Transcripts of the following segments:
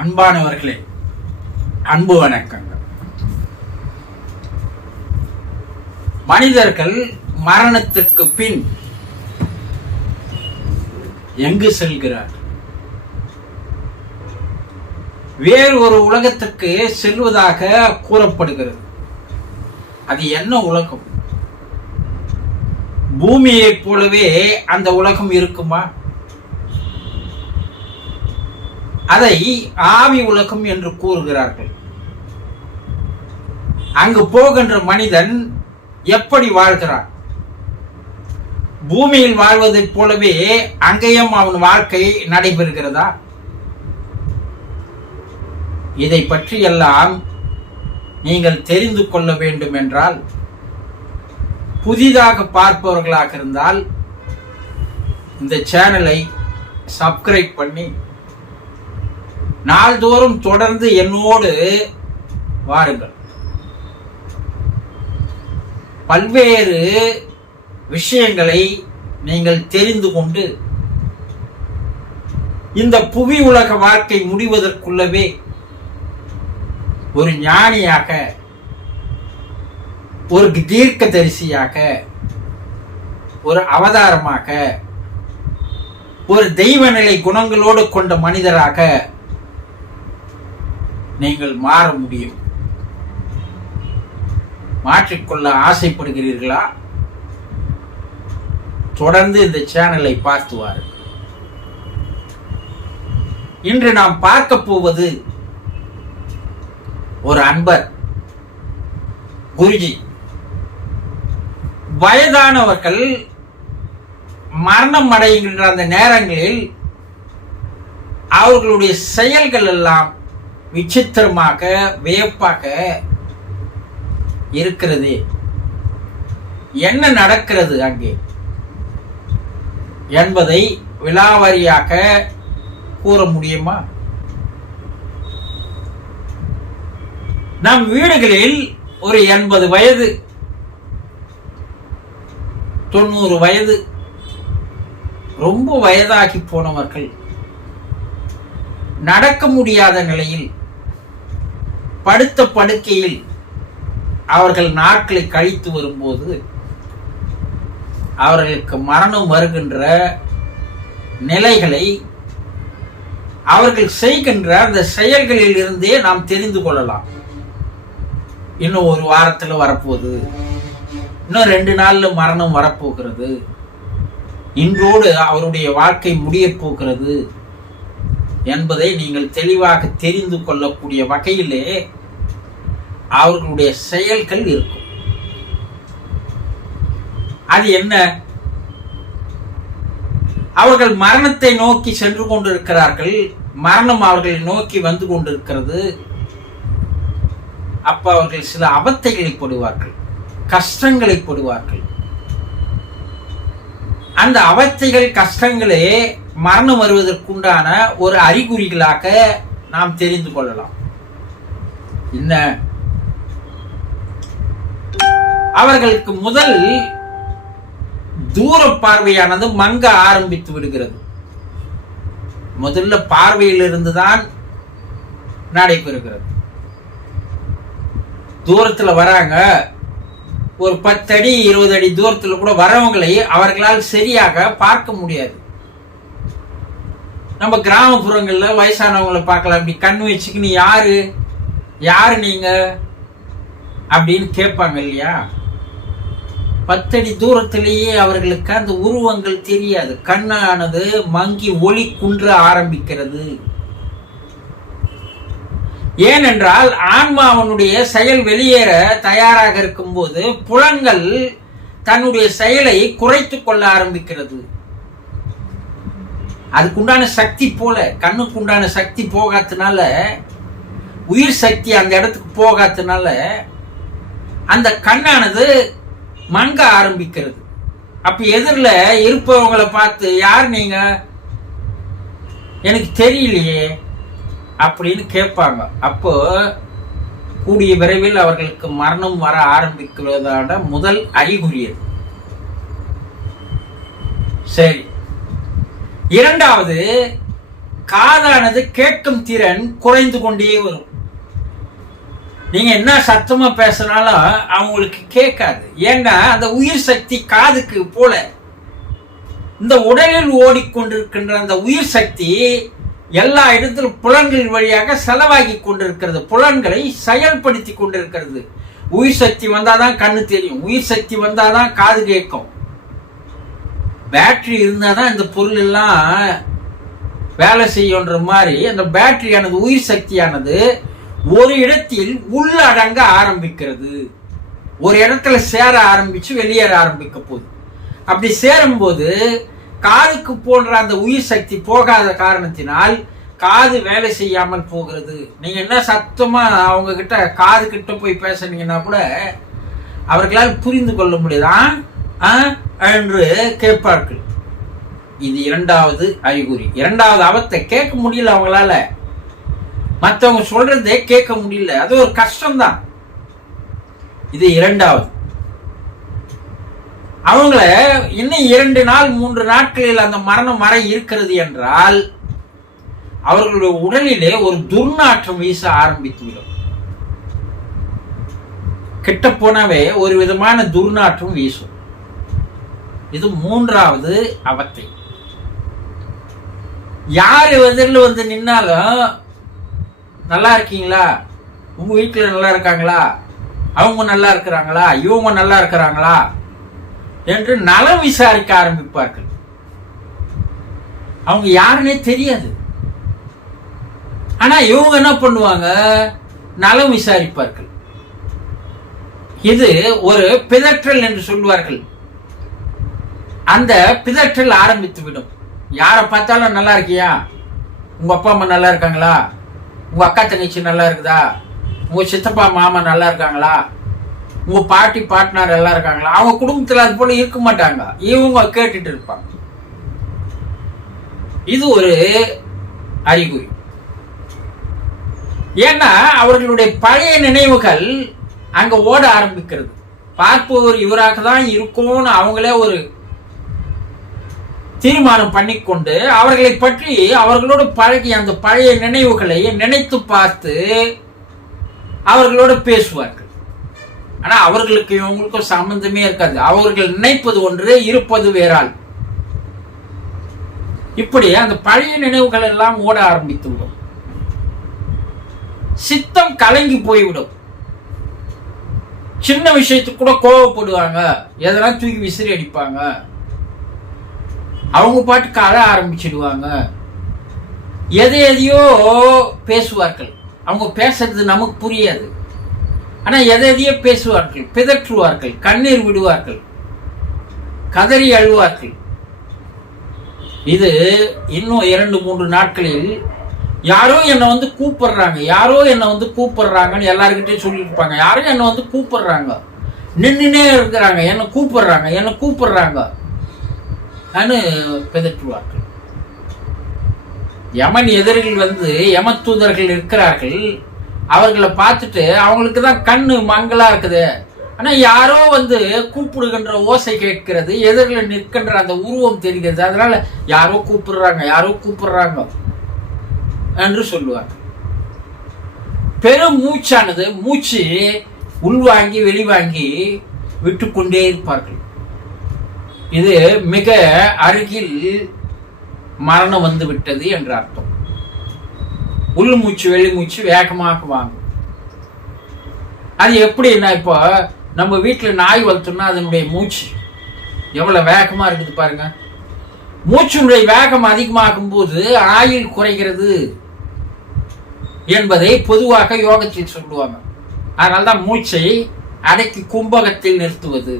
அன்பானவர்களே, அன்பு வணக்கங்கள். மனிதர்கள் மரணத்திற்கு பின் எங்கு செல்கிறார்? வேறு ஒரு உலகத்திற்கு செல்வதாக கூறப்படுகிறது. அது என்ன உலகம்? பூமியைப் போலவே அந்த உலகம் இருக்குமா? அதை ஆவி உலகம் என்று கூறுகிறார்கள். அங்கு போகின்ற மனிதன் எப்படி வாழ்கிறான்? பூமியில் வாழ்வதைப் போலவே அங்கேயும் அவன் வாழ்க்கை நடைபெறுகிறதா? இதை பற்றியெல்லாம் நீங்கள் தெரிந்து கொள்ள வேண்டும் என்றால், புதிதாக பார்ப்பவர்களாக இருந்தால் இந்த சேனலை சப்ஸ்கிரைப் பண்ணி நாள்தோறும் தொடர்ந்து என்னோடு வாருங்கள். பல்வேறு விஷயங்களை நீங்கள் தெரிந்து கொண்டு இந்த புவி உலக வாழ்க்கை முடிவதற்குள்ளவே ஒரு ஞானியாக, ஒரு தீர்க்கதரிசியாக, ஒரு அவதாரமாக, ஒரு தெய்வநிலை குணங்களோடு கொண்ட மனிதராக நீங்கள் மாற முடியும். மாற்றிக்கொள்ள ஆசைப்படுகிறீர்களா? தொடர்ந்து இந்த சேனலை பார்த்து வாருங்கள். இன்று நாம் பார்க்க போவது ஒரு அன்பர், குருஜி. வயதானவர்கள் மரணம் அடைகின்ற அந்த நேரங்களில் அவர்களுடைய செயல்கள் எல்லாம் விசித்திரமாக, வியப்பாக இருக்கிறது. என்ன நடக்கிறது அங்கே என்பதை விலாவாரியாக கூற முடியுமா? நம் வீடுகளில் ஒரு 80 வயது, 90 வயது, ரொம்ப வயதாகி போனவர்கள் நடக்க முடியாத நிலையில் படுத்த படுக்கையில் அவர்கள் நாட்களை கழித்து வரும்போது அவர்களுக்கு மரணம் வருகின்ற நிலைகளை அவர்கள் செய்கின்ற அந்த செயல்களில் இருந்தே நாம் தெரிந்து கொள்ளலாம். இன்னும் ஒரு வாரத்தில் வரப்போகுது, இன்னும் 2 நாள்ல மரணம் வரப்போகிறது, இன்றோடு அவருடைய வாழ்க்கை முடிய போகிறது என்பதை நீங்கள் தெளிவாக தெரிந்து கொள்ளக்கூடிய வகையிலே அவர்களுடைய செயல்கள் இருக்கும். அது என்ன? அவர்கள் மரணத்தை நோக்கி சென்று கொண்டிருக்கிறார்கள், மரணம் அவர்களை நோக்கி வந்து கொண்டிருக்கிறது. அப்ப அவர்கள் சில அவத்தைகளை படுவார்கள், கஷ்டங்களை படுவார்கள். அந்த அவத்தைகள், கஷ்டங்களே மரணம் வருவதற்குண்டான ஒரு அறிகுறிகளாக நாம் தெரிந்து கொள்ளலாம். என்ன? அவர்களுக்கு முதல் தூர பார்வையானது மங்க ஆரம்பித்து விடுகிறது. முதல்ல பார்வையிலிருந்து தான் நடைபெறுகிறது. தூரத்துல வராங்க, ஒரு 10 அடி 20 அடி தூரத்தில் கூட வரவங்களை அவர்களால் சரியாக பார்க்க முடியாது. நம்ம கிராமப்புறங்கள்ல வயசானவங்களை பார்க்கலாம், அப்படி கண் வச்சுக்கின்னு யாரு நீங்க அப்படின்னு கேட்பாங்க இல்லையா? 10 அடி தூரத்திலேயே அவர்களுக்கு அந்த உருவங்கள் தெரியாது. கண்ணானது மங்கி ஒளி குன்ற ஆரம்பிக்கிறது. ஏனென்றால் ஆன்மாவனுடைய செயல் வெளியேற தயாராக இருக்கும்போது புலன்கள் தன்னுடைய செயலை குறைத்து கொள்ள ஆரம்பிக்கிறது. அதுக்குண்டான சக்தி போல, கண்ணுக்குண்டான சக்தி போகாதனால, உயிர் சக்தி அந்த இடத்துக்கு போகாதனால அந்த கண்ணானது மங்க ஆரம்பிக்கிறது. அப்ப எதிரில் இருப்பவங்களை பார்த்து, யார் நீங்க, எனக்கு தெரியலையே அப்படின்னு கேட்பாங்க. அப்போ கூடிய விரைவில் அவர்களுக்கு மரணம் வர ஆரம்பிக்கிறதான முதல் அறிகுறி. சரி, இரண்டாவது, காதானது கேட்கும் திறன் குறைந்து கொண்டே வரும். நீங்க என்ன சத்தமா பேசினாலும் அவங்களுக்கு கேட்காது. ஏன்னா அந்த உயிர் சக்தி காதுக்கு போல. இந்த உடலில் ஓடிக்கொண்டிருக்கின்ற அந்த உயிர் சக்தி எல்லா இடத்திலும் புலன்கள் வழியாக செலவாகி கொண்டிருக்கிறது, புலன்களை செயல்படுத்தி கொண்டிருக்கிறது. உயிர் சக்தி வந்தாதான் கண்ணு தெரியும், உயிர் சக்தி வந்தாதான் காது கேட்கும். பேட்டரி இருந்தாதான் இந்த பொருள் எல்லாம் வேலை செய்யன்ற மாதிரி அந்த பேட்டரியானது, உயிர் சக்தியானது ஒரு இடத்தில் உள்ளடங்க ஆரம்பிக்கிறது, ஒரு இடத்துல சேர ஆரம்பிச்சு வெளியேற ஆரம்பிக்க போகுது. அப்படி சேரும்போது காதுக்கு போன்ற அந்த உயிர் சக்தி போகாத காரணத்தினால் காது வேலை செய்யாமல் போகிறது. நீங்க என்ன சத்தமா அவங்க கிட்ட காது கிட்ட போய் பேசுனீங்கன்னா கூட அவர்களால் புரிந்து கொள்ள முடியாது என்று கேட்பார்கள். இது இரண்டாவது அறிகுறி. இரண்டாவது அவத்தை கேட்க முடியல, அவங்களால மற்றவங்க சொல்றதே கேட்க முடியல, அது ஒரு கஷ்டம்தான். இது இரண்டாவது. அவங்கள இன்னும் 2 நாள் 3 நாட்களில் அந்த மரணம் வர இருக்கிறது என்றால் அவர்களுடைய உடலிலே ஒரு துர்நாற்றம் வீச ஆரம்பித்துவிடும். கிட்ட போனவே ஒரு விதமான துர்நாற்றம் வீசும். இது மூன்றாவது அவத்தை. யாரு எதிரில் வந்து நின்னாலும் நல்லா இருக்கீங்களா, உங்க வீட்டுல நல்லா இருக்காங்களா, அவங்க நல்லா இருக்கிறாங்களா, இவங்க நல்லா இருக்கிறாங்களா என்று நலம் விசாரிக்க ஆரம்பிப்பார்கள். அவங்க யாருன்னே தெரியாது, ஆனா இவங்க என்ன பண்ணுவாங்க, நலம் விசாரிப்பார்கள். இது ஒரு பிதற்றல் என்று சொல்லுவார்கள். அந்த பிதற்றல் ஆரம்பித்து விடும். யாரை பார்த்தாலும் நல்லா இருக்கியா, உங்க அப்பா அம்மா நல்லா இருக்காங்களா, உங்க அக்கா தங்கச்சி நல்லா இருக்குதா, உங்க சித்தப்பா மாமா நல்லா இருக்காங்களா, உங்க பாட்டி பாட்னார் எல்லாம் இருக்காங்களா, அவங்க குடும்பத்தில் அது போல இருக்க மாட்டாங்க, இவங்க கேட்டுட்டு இருப்பாங்க. இது ஒரு அறிகுறி. ஏன்னா அவர்களுடைய பழைய நினைவுகள் அங்க ஓட ஆரம்பிக்கிறது. பார்ப்பவர் இவராக தான் இருக்கும்னு அவங்களே ஒரு தீர்மானம் பண்ணிக்கொண்டு அவர்களை பற்றி அவர்களோடு பழகி அந்த பழைய நினைவுகளை நினைத்து பார்த்து அவர்களோடு பேசுவார்கள். ஆனா அவர்களுக்கு இவங்களுக்கும் சம்பந்தமே இருக்காது. அவர்கள் நினைப்பது ஒன்று, இருப்பது வேறால். இப்படி அந்த பழைய நினைவுகள் எல்லாம் ஓட ஆரம்பித்து விடும். சித்தம் கலங்கி போய்விடும். சின்ன விஷயத்துக்கு கூட கோவப்படுவாங்க, எதனா தூக்கி விசிறி அடிப்பாங்க, அவங்க பாட்டுக்கு அழ ஆரம்பிச்சிடுவாங்க, எதையோ பேசுவார்கள். அவங்க பேசுறது நமக்கு புரியாது, ஆனா எதையோ பேசுவார்கள், பிதற்றுவார்கள், கண்ணீர் விடுவார்கள், கதறி அழுவார்கள். இது இன்னும் 2-3 நாட்களில் யாரோ என்னை வந்து கூப்பிடுறாங்க, யாரோ என்னை வந்து கூப்பிடுறாங்கன்னு எல்லாருக்கிட்டையும் சொல்லியிருப்பாங்க. யாரோ என்னை வந்து கூப்பிடுறாங்க, நின்றுனே இருக்கிறாங்க, என்னை கூப்பிடுறாங்க, என்னை கூப்பிடுறாங்க பிதற்றுவார்கள். யமன் எதிரில் வந்து யம தூதர்கள் இருக்கிறார்கள். அவர்களை பார்த்துட்டு அவங்களுக்கு தான் கண்ணு மங்களா இருக்குது, ஆனா யாரோ வந்து கூப்பிடுகின்ற ஓசை கேட்கிறது, எதிரில் நிற்கின்ற அந்த உருவம் தெரிகிறது, அதனால யாரோ கூப்பிடுறாங்க, யாரோ கூப்பிடுறாங்க என்று சொல்லுவார். பெரும் மூச்சானது, மூச்சு உள்வாங்கி வெளிவாங்கி விட்டுக்கொண்டே இருப்பார்கள். இது மிக அருகில் மரணம் வந்து விட்டது என்ற அர்த்தம். உள் மூச்சு வெளி மூச்சு வேகமாக வாங்கும். அது எப்படின்னா, இப்போ நம்ம வீட்டில் நாய் வளர்த்தோம்னா அதனுடைய மூச்சு எவ்வளவு வேகமா இருக்குது பாருங்க. மூச்சுடைய வேகம் அதிகமாகும் போது ஆயுள் குறைகிறது என்பதை பொதுவாக யோகத்தில் சொல்லுவாங்க. அதனால்தான் மூச்சை அடக்கி கும்பகத்தில் நிறுத்துவது,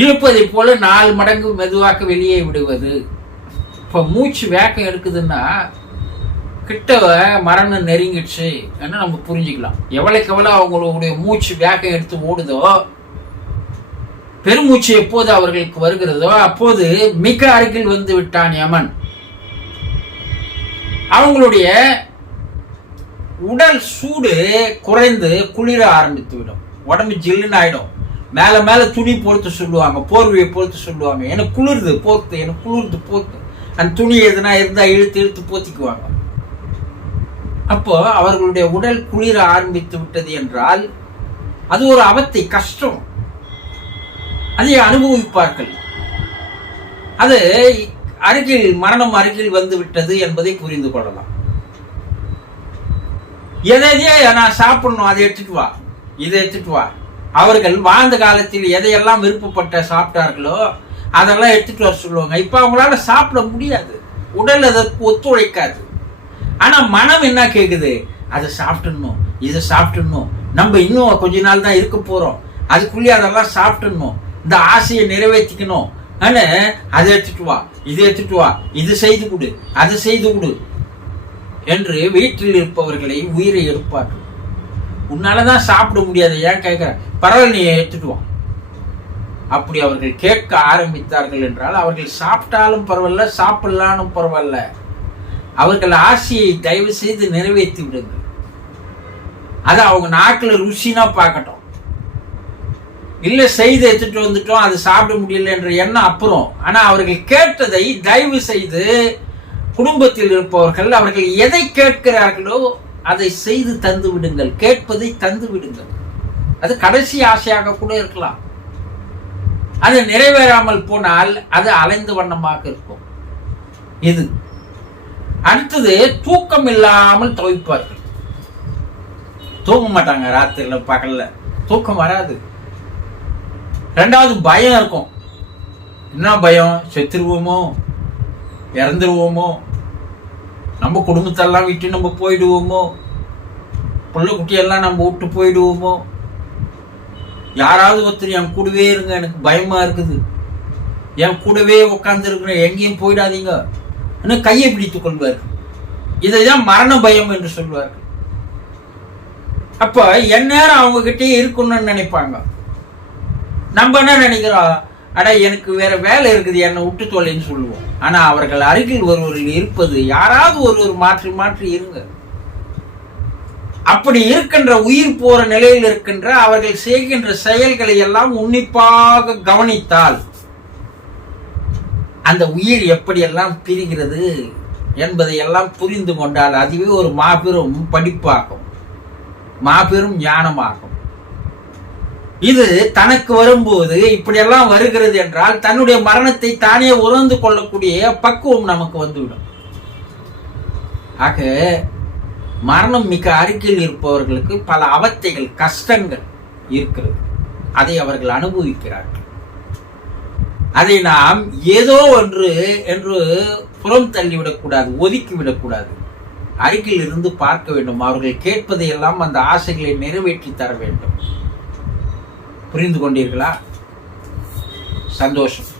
இருப்பதை போல 4 மடங்கு மெதுவாக வெளியே விடுவது. இப்ப மூச்சு வேகம் எடுக்குதுன்னா கிட்ட மரணம் நெருங்கிடுச்சு நம்ம புரிஞ்சுக்கலாம். எவ்வளவுக்கு எவ்வளவு அவங்களுடைய மூச்சு வேகம் எடுத்து ஓடுதோ, பெருமூச்சு எப்போது அவர்களுக்கு வருகிறதோ அப்போது மிக அருகில் வந்து விட்டான் யமன். அவங்களுடைய உடல் சூடு குறைந்து குளிர ஆரம்பித்து விடும், உடம்பு ஜில்லுன்னு ஆயிடும். மேல மேல துணி பொறுத்து சொல்லுவாங்க, போர்வையை பொறுத்து சொல்லுவாங்க, எனக்கு குளிர்து போர்த்து, எனக்கு குளிர்து போர்த்து. அந்த துணி எதுனா இருந்தா இழுத்து இழுத்து போத்திக்குவாங்க. அப்போ அவர்களுடைய உடல் குளிர ஆரம்பித்து விட்டது என்றால் அது ஒரு அவத்தை, கஷ்டம். அதை அனுபவிப்பார்கள். அது அருகில், மரணம் அருகில் வந்து விட்டது என்பதை புரிந்து கொள்ளலாம். எதையே நான் சாப்பிடணும், அதை எடுத்துட்டு வா, இதை எடுத்துட்டு வா. அவர்கள் வாழ்ந்த காலத்தில் எதையெல்லாம் விருப்பப்பட்ட சாப்பிட்டார்களோ அதெல்லாம் எடுத்துட்டு வர சொல்லுவாங்க. இப்ப அவங்களால சாப்பிட முடியாது, உடல் அதற்கு ஒத்துழைக்காது. ஆனா மனம் என்ன கேக்குது? அதை சாப்பிட்டுணும், இதை சாப்பிட்டுணும், நம்ம இன்னும் கொஞ்ச நாள் தான் இருக்க போறோம், அதுக்குள்ளேயே அதெல்லாம் சாப்பிட்டுணும், இந்த ஆசையை நிறைவேற்றிக்கணும், அதை எடுத்துட்டு வா, இதை எடுத்துட்டு வா, இது செய்து கொடு, அது செய்து கொடு என்று வீட்டில் இருப்பவர்களை உயிரை எடுப்பார்கள். உன்னாலதான் சாப்பிட முடியாது, ஏன் கேட்கிற? பரவாயில்ல, நீ எடுத்துட்டு வா. அப்படி அவர்கள் கேட்க ஆரம்பித்தார்கள் என்றால் அவர்கள் சாப்பிட்டாலும் பரவாயில்ல, சாப்பிடலானும் பரவாயில்ல, அவர்கள் ஆசையை தயவு செய்து நிறைவேற்றி விடுங்க. அது அவங்க நாக்குல ருசினா பார்க்கட்டும். இல்ல செய்து எடுத்துட்டு வந்துட்டோம், அது சாப்பிட முடியல என்ற எண்ணம் அப்புறம். ஆனா அவர்கள் கேட்டதை தயவு செய்து குடும்பத்தில் இருப்பவர்கள் அவர்கள் எதை கேட்கிறார்களோ அதை செய்து தந்து விடுங்கள். கேட்பதை தந்து விடுங்கள். அது கடைசி ஆசையாக கூட இருக்கலாம். அது நிறைவேறாமல் போனால் அது அலைந்து வண்ணமாக இருக்கும். இது அடுத்தது, தூக்கம் இல்லாமல் தவிப்பார்கள். தூங்க மாட்டாங்க, ராத்திரில பகல்ல தூக்கம் வராது. ரெண்டாவது பயம் இருக்கும். என்ன பயம்? செத்துருவோமோ, இறந்துருவோமோ, நம்ம குடும்பத்தெல்லாம் விட்டு நம்ம போயிடுவோமோ, புள்ள குட்டியெல்லாம் நம்ம விட்டு போயிடுவோமோ, யாராவது ஒருத்தர் என் கூடவே இருங்க, எனக்கு பயமா இருக்குது, என் கூடவே உட்கார்ந்து இருக்கிற, எங்கேயும் போயிடாதீங்க, கையை பிடித்துக் கொள்வார்கள். இதைதான் மரண பயம் என்று சொல்வார்கள். அப்ப எந்நேரம் அவங்க கிட்டே இருக்கணும்னு நினைப்பாங்க. நம்ம என்ன நினைக்கிறோம்? அட எனக்கு வேற வேலை இருக்குது, என்னை விட்டு தொலைன்னு சொல்லுவோம். ஆனா அவர்கள் அருகில் ஒருவர்கள் இருப்பது, யாராவது ஒருவர் மாற்றி மாற்றி இருங்க. அப்படி இருக்கின்ற, உயிர் போற நிலையில் இருக்கின்ற அவர்கள் செய்கின்ற செயல்களை எல்லாம் உன்னிப்பாக கவனித்தால் அந்த உயிர் எப்படியெல்லாம் பிரிகிறது என்பதை எல்லாம் புரிந்து கொண்டால் அதுவே ஒரு மாபெரும் படிப்பாகும், மாபெரும் ஞானமாகும். இது தனக்கு வரும்போது இப்படியெல்லாம் வருகிறது என்றால் தன்னுடைய மரணத்தை தானே உணர்ந்து கொள்ளக்கூடிய பக்குவம் நமக்கு வந்துவிடும். ஆக மரணம் மிக அருகில் இருப்பவர்களுக்கு பல அவத்தைகள், கஷ்டங்கள் இருக்கிறது. அதை அவர்கள் அனுபவிக்கிறார்கள். அதை நாம் ஏதோ ஒன்று என்று புறம் தள்ளிவிடக்கூடாது, ஒதுக்கிவிடக்கூடாது. அருகில் இருந்து பார்க்க வேண்டும். அவர்கள் கேட்பதையெல்லாம் அந்த ஆசைகளை நிறைவேற்றி தர வேண்டும். புரிந்து கொண்டீர்களா? சந்தோஷம்.